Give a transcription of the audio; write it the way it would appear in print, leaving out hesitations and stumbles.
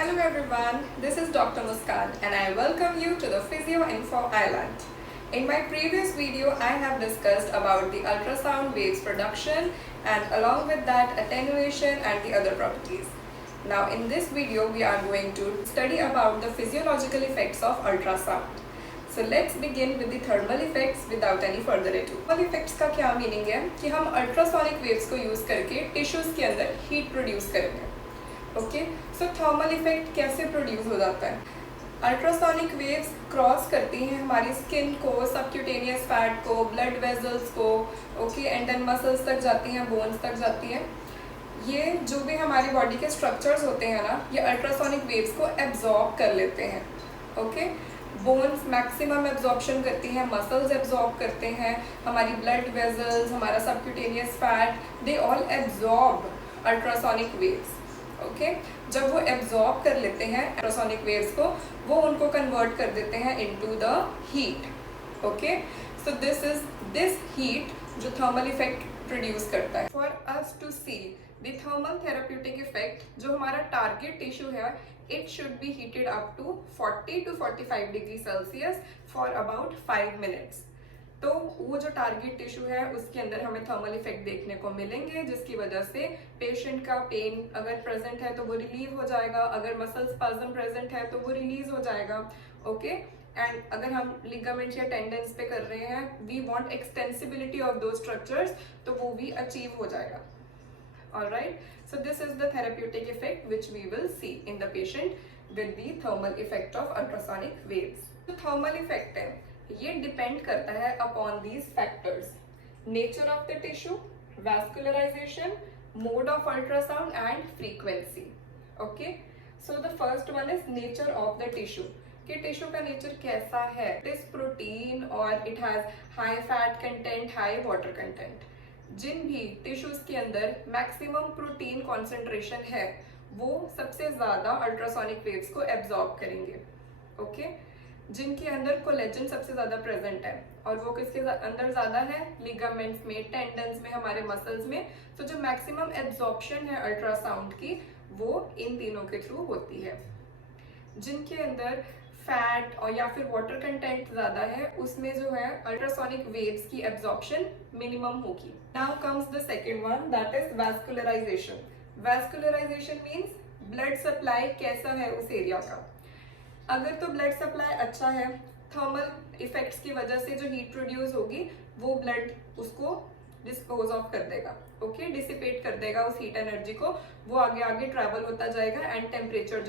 Hello everyone, this is Dr. Muskan and I welcome you to the Physio Info Island. In my previous video, I have discussed about the ultrasound waves production and along with that attenuation and the other properties. Now in this video, we are going to study about the physiological effects of ultrasound. So let's begin with the thermal effects without any further ado. Thermal effects का क्या meaning है कि हम ultrasonic waves को use करके tissues के अंदर heat produce करेंगे. ओके, सो थर्मल इफेक्ट कैसे प्रोड्यूस हो जाता है? अल्ट्रासोनिक वेव्स क्रॉस करती हैं हमारी स्किन को, सबक्यूटेनियस फैट को, ब्लड वेजल्स को, ओके, एंड देन मसल्स तक जाती हैं, बोन्स तक जाती हैं. ये जो भी हमारी बॉडी के स्ट्रक्चर्स होते हैं ना, ये अल्ट्रासोनिक वेव्स को एब्जॉर्ब कर लेते हैं. ओके, बोन्स मैक्सिमम एब्जॉर्प्शन करती हैं, मसल्स एब्जॉर्ब करते हैं, हमारी ब्लड वेजल्स, हमारा subcutaneous fat, they all absorb ultrasonic waves. Okay, जब वो एब्जॉर्ब कर लेते हैं अल्ट्रासोनिक वेव्स को, वो उनको कन्वर्ट कर देते हैं into the heat. Okay, so this heat जो थर्मल इफेक्ट प्रोड्यूस करता है. For us to see the thermal therapeutic effect, जो हमारा टारगेट टिश्यू है, it should be heated up to 40 to 45 degree Celsius for about 5 minutes. तो वो जो target tissue है उसके अंदर हमें थर्मल इफेक्ट देखने को मिलेंगे, जिसकी वजह से पेशेंट का पेन अगर प्रेजेंट है तो वो रिलीव हो जाएगा, अगर मसल स्पाज्म प्रेजेंट है तो वो रिलीज हो जाएगा. ओके, एंड अगर हम लिगामेंट्स या टेंडन्स पे कर रहे हैं, वी वांट एक्सटेंसिबिलिटी ऑफ दो स्ट्रक्चर्स, तो वो भी अचीव हो जाएगा. Alright, so this is the therapeutic effect which we will see in the patient with the thermal effect of ultrasonic waves. जो थर्मल इफेक्ट है ये डिपेंड करता है upon these factors: nature of the tissue, vascularization, mode of ultrasound and frequency. Okay, so the first one is nature of the tissue. कि tissue का nature कैसा है? It is protein और it has high fat content, high water content. जिन भी tissues के अंदर maximum protein concentration है, वो सबसे ज्यादा अल्ट्रासोनिक वेव्स को एब्जॉर्ब करेंगे. ओके, जिनके अंदर कोलेजन सबसे ज्यादा प्रेजेंट है, और वो किसके अंदर ज्यादा है? लिगामेंट्स में, टेंडन्स में, हमारे मसल्स में. तो जो मैक्सिमम एब्जॉर्प्शन है अल्ट्रासाउंड की, वो इन तीनों के थ्रू होती है. जिनके अंदर फैट और या फिर वाटर कंटेंट ज्यादा है, उसमें जो है अल्ट्रासोनिक वेव्स की एब्जॉर्प्शन मिनिमम होगी. Now comes the second one, that is vascularization. Vascularization means blood supply कैसा है उस एरिया का. अगर तो ब्लड सप्लाई अच्छा है, थर्मल इफेक्ट्स की वजह से जो हीट प्रोड्यूस होगी वो ब्लड उसको डिस्पोज ऑफ कर देगा. ओके, डिसिपेट कर देगा उस हीट एनर्जी को, वो आगे आगे ट्रैवल होता जाएगा एंड टेम्परेचर